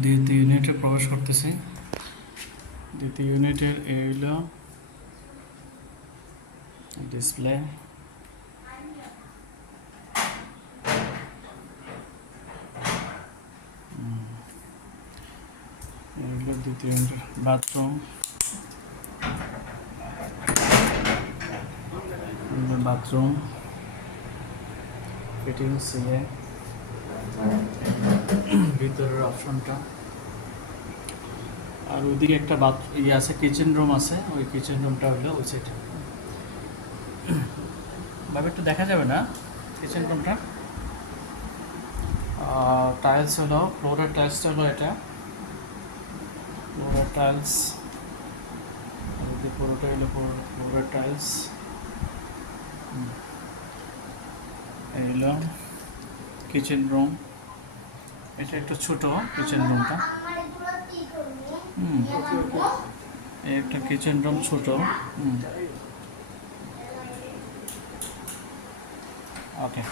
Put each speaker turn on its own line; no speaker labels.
দ্বিতীয় ইউনিটে প্রবেশ করতেছি। দ্বিতীয় ইউনিটের এ ডিসপ্লে এই দ্বিতীয় ইউনিটের বাথরুম বাথরুম ফিটিংস ইয়ে ভিতরের অপশনটা। আর ওদিকে একটা বাথ ইয়ে আছে কিচেন রুম আছে, ওই কিচেন রুমটা হলো ওই সাইডে ভাবে একটু দেখা যাবে না কিচেন রুমটা টাইলস হলো ফ্লোরের টাইলসটা হলো এটা। ফ্লোরের টাইলস পুরোটা হলো ফ্লোরের টাইলস এই হলো কিচেন রুম এটা একটু ছোট কিচেন রুমটা হুম। একটা কিচেন রুম ছোট হুম। ওকে